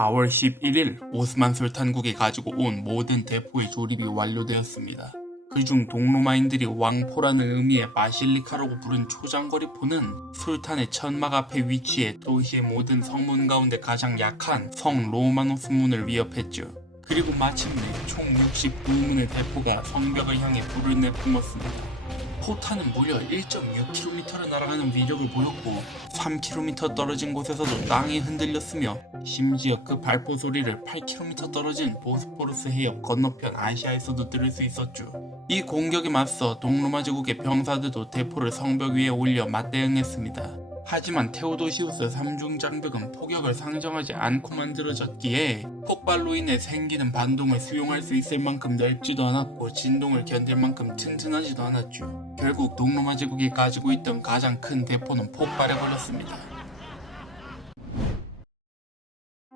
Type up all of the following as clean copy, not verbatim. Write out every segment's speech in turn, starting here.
4월 11일 오스만 술탄국이 가지고 온 모든 대포의 조립이 완료되었습니다. 그중 동로마인들이 왕포라는 의미의 바실리카라고 부른 초장거리 포는 술탄의 천막 앞에 위치해 도시의 모든 성문 가운데 가장 약한 성 로마노스 문을 위협했죠. 그리고 마침내 총 69문의 대포가 성벽을 향해 불을 내뿜었습니다. 포탄은 무려 1.6km를 날아가는 위력을 보였고 3km 떨어진 곳에서도 땅이 흔들렸으며 심지어 그 발포 소리를 8km 떨어진 보스포루스 해협 건너편 아시아에서도 들을 수 있었죠. 이 공격에 맞서 동로마 제국의 병사들도 대포를 성벽 위에 올려 맞대응했습니다. 하지만 테오도시우스 3중 장벽은 포격을 상정하지 않고 만들어졌기에 폭발로 인해 생기는 반동을 수용할 수 있을 만큼 넓지도 않았고 진동을 견딜 만큼 튼튼하지도 않았죠. 결국 동로마 제국이 가지고 있던 가장 큰 대포는 폭발해버렸습니다.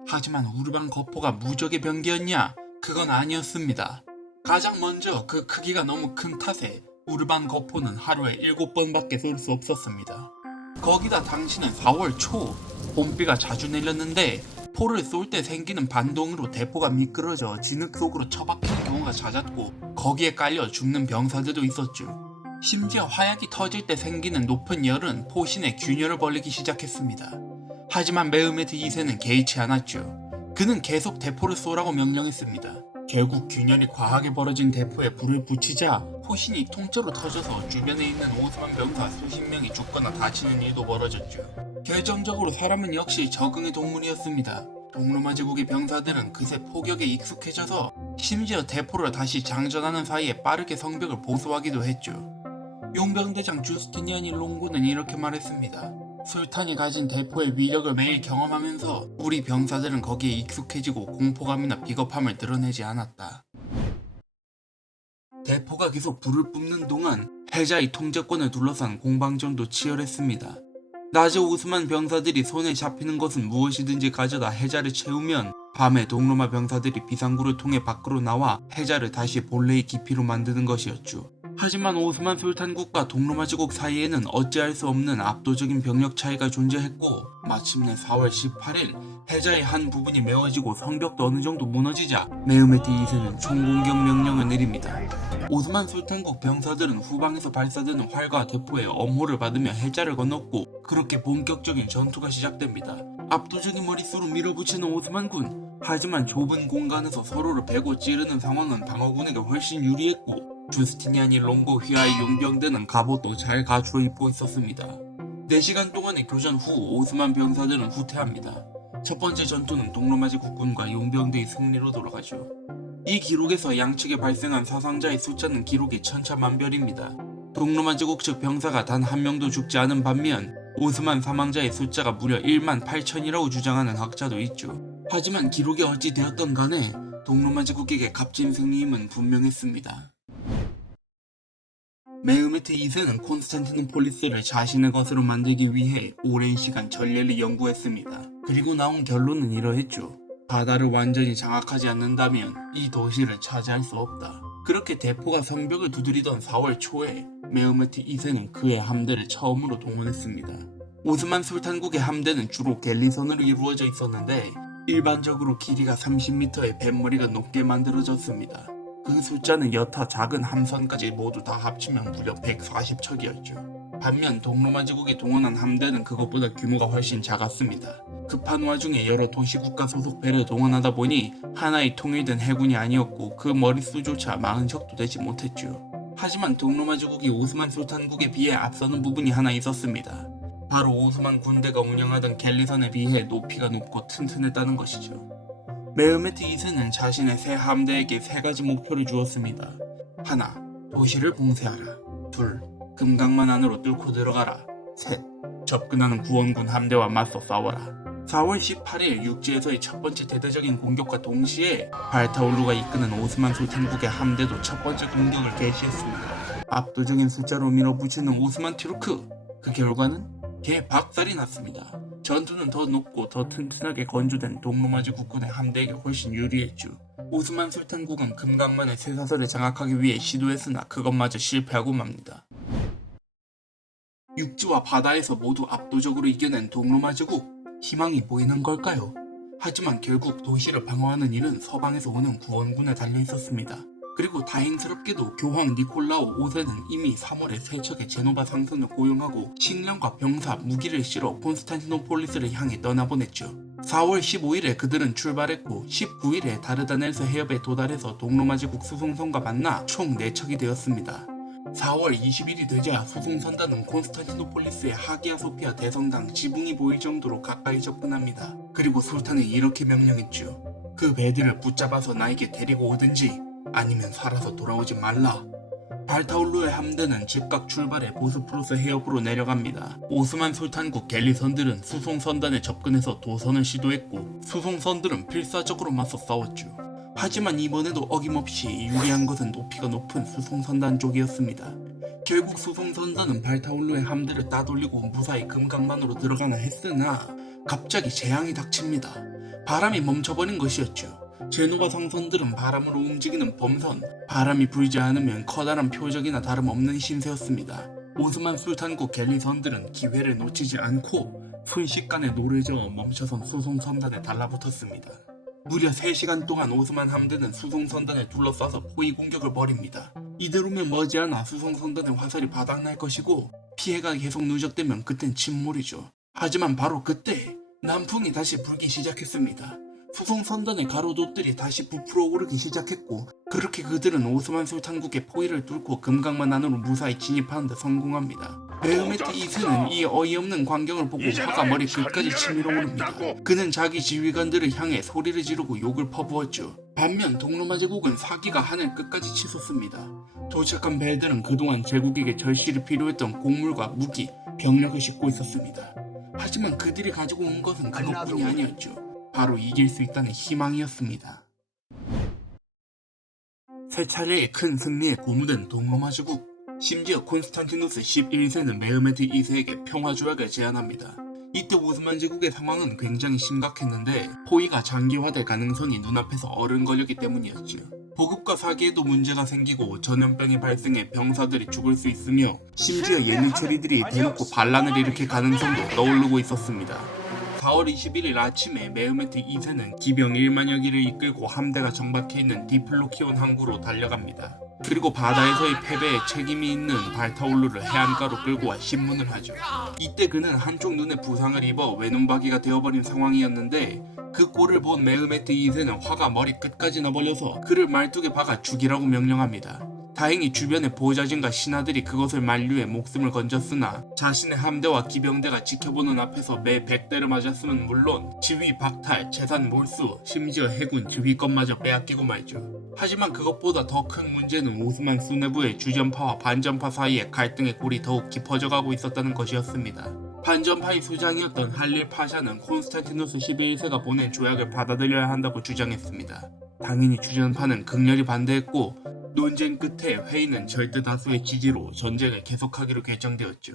하지만 우르반 거포가 무적의 병기였냐? 그건 아니었습니다. 가장 먼저 그 크기가 너무 큰 탓에 우르반 거포는 하루에 7번밖에 쏠 수 없었습니다. 거기다 당시는 4월 초 봄비가 자주 내렸는데 포를 쏠 때 생기는 반동으로 대포가 미끄러져 진흙 속으로 처박히는 경우가 잦았고 거기에 깔려 죽는 병사들도 있었죠. 심지어 화약이 터질 때 생기는 높은 열은 포신에 균열을 벌리기 시작했습니다. 하지만 메흐메트 2세는 개의치 않았죠. 그는 계속 대포를 쏘라고 명령했습니다. 결국 균열이 과하게 벌어진 대포에 불을 붙이자 포신이 통째로 터져서 주변에 있는 오스만 병사 수십 명이 죽거나 다치는 일도 벌어졌죠. 결정적으로 사람은 역시 적응의 동물이었습니다. 동로마 제국의 병사들은 그새 포격에 익숙해져서 심지어 대포를 다시 장전하는 사이에 빠르게 성벽을 보수하기도 했죠. 용병대장 주스티니아니 롱고는 이렇게 말했습니다. 술탄이 가진 대포의 위력을 매일 경험하면서 우리 병사들은 거기에 익숙해지고 공포감이나 비겁함을 드러내지 않았다. 대포가 계속 불을 뿜는 동안 헤자의 통제권을 둘러싼 공방전도 치열했습니다. 낮에 오스만 병사들이 손에 잡히는 것은 무엇이든지 가져다 헤자를 채우면 밤에 동로마 병사들이 비상구를 통해 밖으로 나와 헤자를 다시 본래의 깊이로 만드는 것이었죠. 하지만 오스만 술탄국과 동로마 제국 사이에는 어찌할 수 없는 압도적인 병력 차이가 존재했고 마침내 4월 18일 헤자의 한 부분이 메워지고 성벽도 어느 정도 무너지자 메흐메트 2세는 총공격 명령을 내립니다. 오스만 술탄국 병사들은 후방에서 발사되는 활과 대포에 엄호를 받으며 헤자를 건넜고 그렇게 본격적인 전투가 시작됩니다. 압도적인 머릿수로 밀어붙이는 오스만군. 하지만 좁은 공간에서 서로를 베고 찌르는 상황은 방어군에게 훨씬 유리했고 주스티니아니 롱고 휘하의 용병대는 갑옷도 잘 갖추어 입고 있었습니다. 4시간 동안의 교전 후 오스만 병사들은 후퇴합니다. 첫 번째 전투는 동로마 제국군과 용병대의 승리로 돌아가죠. 이 기록에서 양측에 발생한 사상자의 숫자는 기록이 천차만별입니다. 동로마 제국 측 병사가 단 한 명도 죽지 않은 반면 오스만 사망자의 숫자가 무려 1만 8천이라고 주장하는 학자도 있죠. 하지만 기록이 어찌 되었던 간에 동로마 제국에게 값진 승리임은 분명했습니다. 메흐메트 2세는 콘스탄티노폴리스를 자신의 것으로 만들기 위해 오랜 시간 전례를 연구했습니다. 그리고 나온 결론은 이러했죠. 바다를 완전히 장악하지 않는다면 이 도시를 차지할 수 없다. 그렇게 대포가 성벽을 두드리던 4월 초에 메흐메트 2세는 그의 함대를 처음으로 동원했습니다. 오스만 술탄국의 함대는 주로 갤리선으로 이루어져 있었는데 일반적으로 길이가 30m의 뱃머리가 높게 만들어졌습니다. 그 숫자는 여타 작은 함선까지 모두 다 합치면 무려 140척이었죠. 반면 동로마 제국이 동원한 함대는 그것보다 규모가 훨씬 작았습니다. 급한 와중에 여러 도시국가 소속 배를 동원하다 보니 하나의 통일된 해군이 아니었고 그 머릿수조차 40척도 되지 못했죠. 하지만 동로마 제국이 오스만 술탄국에 비해 앞서는 부분이 하나 있었습니다. 바로 오스만 군대가 운영하던 갤리선에 비해 높이가 높고 튼튼했다는 것이죠. 메흐메트 2세는 자신의 새 함대에게 3가지 목표를 주었습니다. 하나, 도시를 봉쇄하라. 둘, 금강만 안으로 뚫고 들어가라. 셋, 접근하는 구원군 함대와 맞서 싸워라. 4월 18일 육지에서의 첫 번째 대대적인 공격과 동시에 발타올루가 이끄는 오스만 술탄국의 함대도 첫 번째 공격을 개시했습니다. 압도적인 숫자로 밀어붙이는 오스만 티루크. 그 결과는 개박살이 났습니다. 전투는 더 높고 더 튼튼하게 건조된 동로마 제국군의 함대에게 훨씬 유리했죠. 오스만 술탄국은 금강만의 쇠사슬을 장악하기 위해 시도했으나 그것마저 실패하고 맙니다. 육지와 바다에서 모두 압도적으로 이겨낸 동로마 제국, 희망이 보이는 걸까요? 하지만 결국 도시를 방어하는 일은 서방에서 오는 구원군에 달려있었습니다. 그리고 다행스럽게도 교황 니콜라오 5세는 이미 3월에 세 척의 제노바 상선을 고용하고 식량과 병사, 무기를 실어 콘스탄티노폴리스를 향해 떠나보냈죠. 4월 15일에 그들은 출발했고 19일에 다르다넬스 해협에 도달해서 동로마지국 수송선과 만나 총 4척이 되었습니다. 4월 20일이 되자 수송선단은 콘스탄티노폴리스의 하기야 소피아 대성당 지붕이 보일 정도로 가까이 접근합니다. 그리고 술탄은 이렇게 명령했죠. 그 배들을 붙잡아서 나에게 데리고 오든지 아니면 살아서 돌아오지 말라. 발타올루의 함대는 즉각 출발해 보스포루스 해협으로 내려갑니다. 오스만 술탄국 갤리선들은 수송선단에 접근해서 도선을 시도했고 수송선들은 필사적으로 맞서 싸웠죠. 하지만 이번에도 어김없이 유리한 것은 높이가 높은 수송선단 쪽이었습니다. 결국 수송선단은 발타올루의 함대를 따돌리고 무사히 금강만으로 들어가나 했으나 갑자기 재앙이 닥칩니다. 바람이 멈춰버린 것이었죠. 제노바 상선들은 바람으로 움직이는 범선, 바람이 불지 않으면 커다란 표적이나 다름없는 신세였습니다. 오스만 술탄국 갤리선들은 기회를 놓치지 않고 순식간에 노를 저어 멈춰선 수송선단에 달라붙었습니다. 무려 3시간 동안 오스만 함대는 수송선단을 둘러싸서 포위 공격을 벌입니다. 이대로면 머지않아 수송선단의 화살이 바닥날 것이고 피해가 계속 누적되면 그땐 침몰이죠. 하지만 바로 그때 남풍이 다시 불기 시작했습니다. 수송선단의 가로도들이 다시 부풀어 오르기 시작했고 그렇게 그들은 오스만 술탄국의 포위를 뚫고 금강만 안으로 무사히 진입하는 데 성공합니다. 메흐메트 2세는 이 어이없는 광경을 보고 화가 머리 끝까지 치밀어 오릅니다. 그는 자기 지휘관들을 향해 소리를 지르고 욕을 퍼부었죠. 반면 동로마 제국은 사기가 하늘 끝까지 치솟습니다. 도착한 배들은 그동안 제국에게 절실히 필요했던 곡물과 무기, 병력을 싣고 있었습니다. 하지만 그들이 가지고 온 것은 그것뿐이 아니었죠. 바로 이길 수 있다는 희망이었습니다. 세 차례의 큰 승리에 고무된 동로마 제국. 심지어 콘스탄티누스 11세는 메흐메트 2세에게 평화조약을 제안합니다. 이때 오스만 제국의 상황은 굉장히 심각했는데 포위가 장기화될 가능성이 눈앞에서 어른거렸기 때문이었지요. 보급과 사기에도 문제가 생기고 전염병이 발생해 병사들이 죽을 수 있으며 심지어 예민체리들이 대놓고 반란을 일으킬 가능성도 떠오르고 있었습니다. 4월 21일 아침에 메흐메트 2세는 기병 1만여 기를 이끌고 함대가 정박해있는 디플로키온 항구로 달려갑니다. 그리고 바다에서의 패배에 책임이 있는 발타올루를 해안가로 끌고 와 신문을 하죠. 이때 그는 한쪽 눈에 부상을 입어 외눈박이가 되어버린 상황이었는데 그 꼴을 본 메흐메트 2세는 화가 머리 끝까지 나버려서 그를 말뚝에 박아 죽이라고 명령합니다. 다행히 주변의 보좌진과 신하들이 그것을 만류해 목숨을 건졌으나 자신의 함대와 기병대가 지켜보는 앞에서 매 100대를 맞았으면 물론 지휘 박탈, 재산 몰수, 심지어 해군 지휘권마저 빼앗기고 말죠. 하지만 그것보다 더 큰 문제는 오스만 수뇌부의 주전파와 반전파 사이의 갈등의 골이 더욱 깊어져가고 있었다는 것이었습니다. 반전파의 수장이었던 할릴 파샤는 콘스탄티누스 11세가 보낸 조약을 받아들여야 한다고 주장했습니다. 당연히 주전파는 극렬히 반대했고 논쟁 끝에 회의는 절대 다수의 지지로 전쟁을 계속하기로 결정되었죠.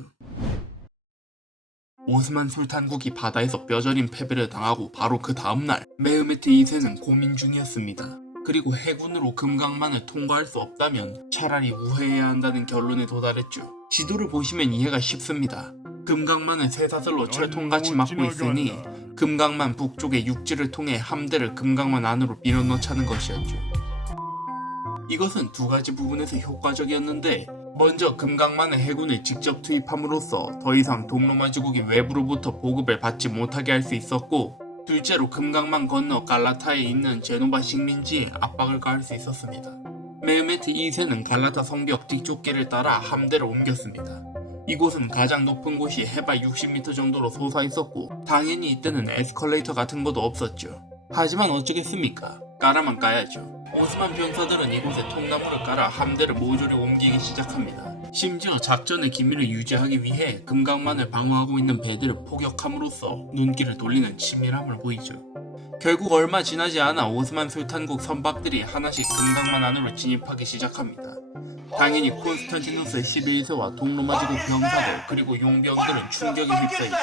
오스만 술탄국이 바다에서 뼈저린 패배를 당하고 바로 그 다음날 메흐메트 2세는 고민 중이었습니다. 그리고 해군으로 금강만을 통과할 수 없다면 차라리 우회해야 한다는 결론에 도달했죠. 지도를 보시면 이해가 쉽습니다. 금강만을 쇠사슬로 철통같이 막고 있으니 금강만 북쪽의 육지를 통해 함대를 금강만 안으로 밀어넣자는 것이었죠. 이것은 두 가지 부분에서 효과적이었는데 먼저 금강만의 해군을 직접 투입함으로써 더 이상 동로마 제국이 외부로부터 보급을 받지 못하게 할 수 있었고 둘째로 금강만 건너 갈라타에 있는 제노바 식민지에 압박을 가할 수 있었습니다. 메흐메트 2세는 갈라타 성벽 뒤쪽길을 따라 함대를 옮겼습니다. 이곳은 가장 높은 곳이 해발 60m 정도로 솟아있었고 당연히 이때는 에스컬레이터 같은 것도 없었죠. 하지만 어쩌겠습니까? 까라만 까야죠. 오스만 병사들은 이곳에 통나무를 깔아 함대를 모조리 옮기기 시작합니다. 심지어 작전의 기밀을 유지하기 위해 금강만을 방어하고 있는 배들을 포격함으로써 눈길을 돌리는 치밀함을 보이죠. 결국 얼마 지나지 않아 오스만 술탄국 선박들이 하나씩 금강만 안으로 진입하기 시작합니다. 당연히 콘스탄티누스 11세와 동로마 제국 병사들 그리고 용병들은 충격에 휩싸이죠.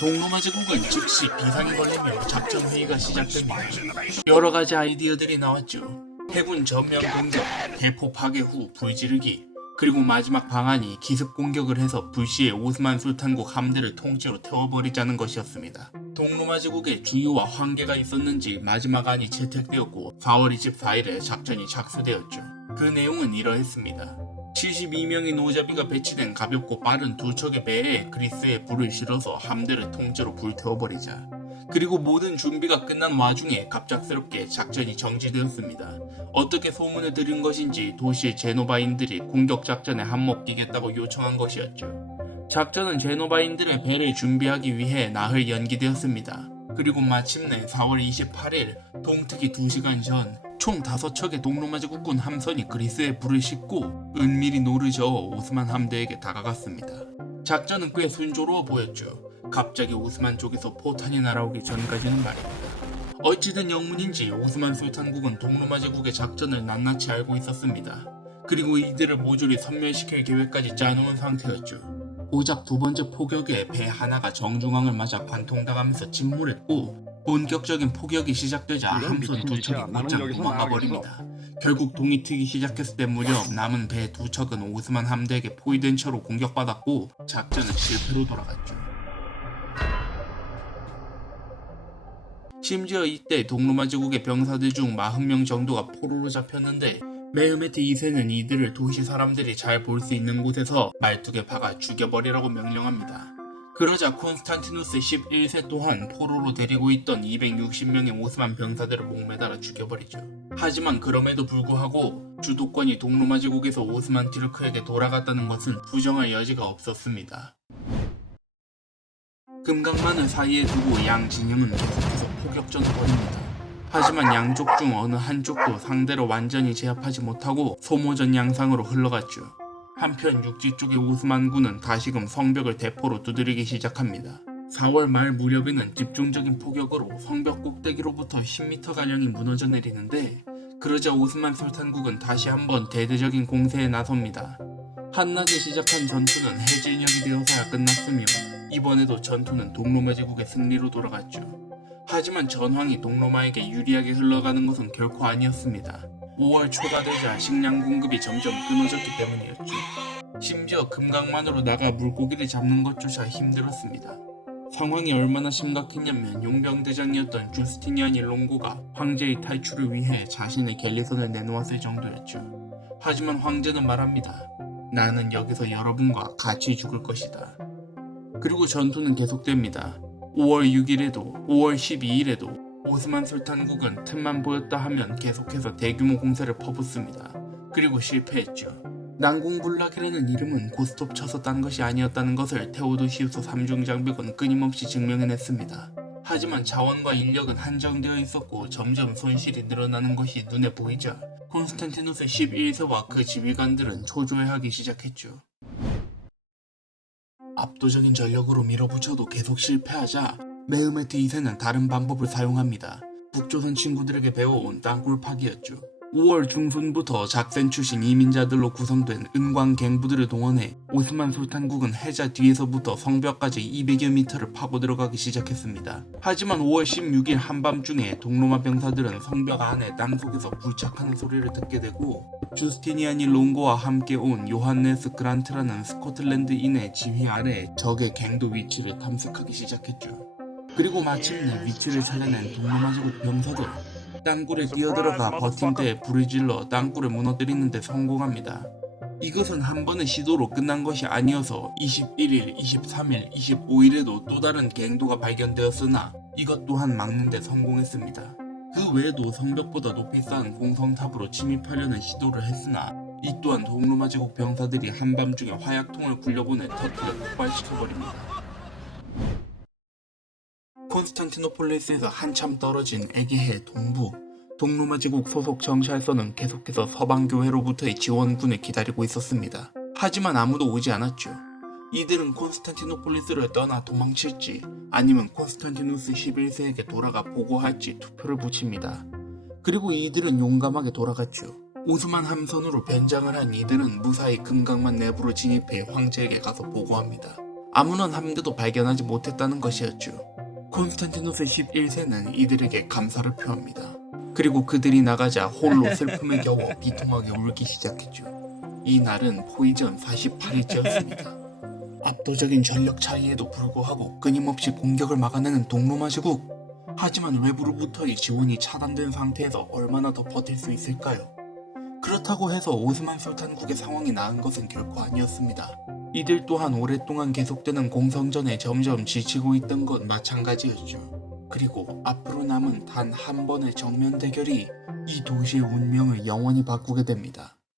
동로마 제국은 즉시 비상이 걸리며 작전 회의가 시작됩니다. 여러 가지 아이디어들이 나왔죠. 해군 전면 공격, 대포 파괴 후 불지르기, 그리고 마지막 방안이 기습 공격을 해서 불시에 오스만 술탄국 함대를 통째로 태워버리자는 것이었습니다. 동로마 제국에 주유와 황계가 있었는지 마지막 안이 채택되었고 4월 24일에 작전이 착수되었죠. 그 내용은 이러했습니다. 72명의 노자비가 배치된 가볍고 빠른 두 척의 배에 그리스에 불을 실어서 함대를 통째로 불태워버리자. 그리고 모든 준비가 끝난 와중에 갑작스럽게 작전이 정지되었습니다. 어떻게 소문을 들은 것인지 도시의 제노바인들이 공격 작전에 한몫 끼겠다고 요청한 것이었죠. 작전은 제노바인들의 배를 준비하기 위해 나흘 연기되었습니다. 그리고 마침내 4월 28일 동특이 2시간 전 총 5척의 동로마 제국군 함선이 그리스에 불을 싣고 은밀히 노르저 오스만 함대에게 다가갔습니다. 작전은 꽤 순조로워 보였죠. 갑자기 오스만 쪽에서 포탄이 날아오기 전까지는 말입니다. 어찌된 영문인지 오스만 술탄국은 동로마 제국의 작전을 낱낱이 알고 있었습니다. 그리고 이들을 모조리 섬멸시킬 계획까지 짜놓은 상태였죠. 고작 두 번째 포격에 배 하나가 정중앙을 맞아 관통당하면서 침몰했고 본격적인 포격이 시작되자 함선 두 척이 곧장 도망가 버립니다. 결국 동이 트기 시작했을 때 무렵 남은 배 두 척은 오스만 함대에게 포위된 채로 공격받았고 작전은 실패로 돌아갔죠. 심지어 이때 동로마 제국의 병사들 중 40명 정도가 포로로 잡혔는데 메흐메트 2세는 이들을 도시 사람들이 잘 볼 수 있는 곳에서 말뚝에 박아 죽여버리라고 명령합니다. 그러자 콘스탄티누스 11세 또한 포로로 데리고 있던 260명의 오스만 병사들을 목매달아 죽여버리죠. 하지만 그럼에도 불구하고 주도권이 동로마 제국에서 오스만 티르크에게 돌아갔다는 것은 부정할 여지가 없었습니다. 금강만을 사이에 두고 양 진영은 계속해서 포격전을 벌입니다. 하지만 양쪽 중 어느 한쪽도 상대를 완전히 제압하지 못하고 소모전 양상으로 흘러갔죠. 한편 육지 쪽의 오스만군은 다시금 성벽을 대포로 두드리기 시작합니다. 4월 말 무렵에는 집중적인 포격으로 성벽 꼭대기로부터 10m가량이 무너져 내리는데 그러자 오스만 술탄국은 다시 한번 대대적인 공세에 나섭니다. 한낮에 시작한 전투는 해질녘이 되어서야 끝났으며 이번에도 전투는 동로마 제국의 승리로 돌아갔죠. 하지만 전황이 동로마에게 유리하게 흘러가는 것은 결코 아니었습니다. 5월 초가 되자 식량 공급이 점점 끊어졌기 때문이었죠. 심지어 금강만으로 나가 물고기를 잡는 것조차 힘들었습니다. 상황이 얼마나 심각했냐면 용병대장이었던 주스티니안이 롱고가 황제의 탈출을 위해 자신의 갤리선을 내놓았을 정도였죠. 하지만 황제는 말합니다. 나는 여기서 여러분과 같이 죽을 것이다. 그리고 전투는 계속됩니다. 5월 6일에도 5월 12일에도 오스만 술탄국은 틈만 보였다 하면 계속해서 대규모 공세를 퍼붓습니다. 그리고 실패했죠. 난공불락이라는 이름은 고스톱 쳐서 딴 것이 아니었다는 것을 테오도시우스 3중 장벽은 끊임없이 증명해냈습니다. 하지만 자원과 인력은 한정되어 있었고 점점 손실이 늘어나는 것이 눈에 보이자 콘스탄티누스 11세와 그 지휘관들은 초조해하기 시작했죠. 압도적인 전력으로 밀어붙여도 계속 실패하자 메흐메트 2세는 다른 방법을 사용합니다. 북조선 친구들에게 배워온 땅굴 파기였죠. 5월 중순부터 작센 출신 이민자들로 구성된 은광 갱부들을 동원해 오스만 술탄국은 해자 뒤에서부터 성벽까지 200여 미터를 파고 들어가기 시작했습니다. 하지만 5월 16일 한밤중에 동로마 병사들은 성벽 안에 땅속에서 불착하는 소리를 듣게 되고 주스티니안이 롱고와 함께 온 요한네스 그란트라는 스코틀랜드인의 지휘 아래 적의 갱도 위치를 탐색하기 시작했죠. 그리고 마침내 위치를 찾아낸 동로마 제국 병사들 땅굴에 뛰어들어가 버틴 때 불을 질러 땅굴을 무너뜨리는 데 성공합니다. 이것은 한 번의 시도로 끝난 것이 아니어서 21일, 23일, 25일에도 또 다른 갱도가 발견되었으나 이것 또한 막는 데 성공했습니다. 그 외에도 성벽보다 높이 쌓은 공성탑으로 침입하려는 시도를 했으나 이 또한 동로마 제국 병사들이 한밤중에 화약통을 굴려보내 터뜨려 폭발시켜버립니다. 콘스탄티노폴리스에서 한참 떨어진 에게해 동부 동로마 제국 소속 정찰선은 계속해서 서방교회로부터의 지원군을 기다리고 있었습니다. 하지만 아무도 오지 않았죠. 이들은 콘스탄티노폴리스를 떠나 도망칠지 아니면 콘스탄티누스 11세에게 돌아가 보고할지 투표를 붙입니다. 그리고 이들은 용감하게 돌아갔죠. 오스만 함선으로 변장을 한 이들은 무사히 금강만 내부로 진입해 황제에게 가서 보고합니다. 아무런 함대도 발견하지 못했다는 것이었죠. 콘스탄티누스 11세는 이들에게 감사를 표합니다. 그리고 그들이 나가자 홀로 슬픔에 겨워 비통하게 울기 시작했죠. 이 날은 포위전 48일째였습니다. 압도적인 전력 차이에도 불구하고 끊임없이 공격을 막아내는 동로마 제국. 하지만 외부로부터의 지원이 차단된 상태에서 얼마나 더 버틸 수 있을까요? 그렇다고 해서 오스만 술탄국의 상황이 나은 것은 결코 아니었습니다. 이들 또한 오랫동안 계속되는 공성전에 점점 지치고 있던 건 마찬가지였죠. 그리고 앞으로 남은 단 한 번의 정면 대결이 이 도시의 운명을 영원히 바꾸게 됩니다.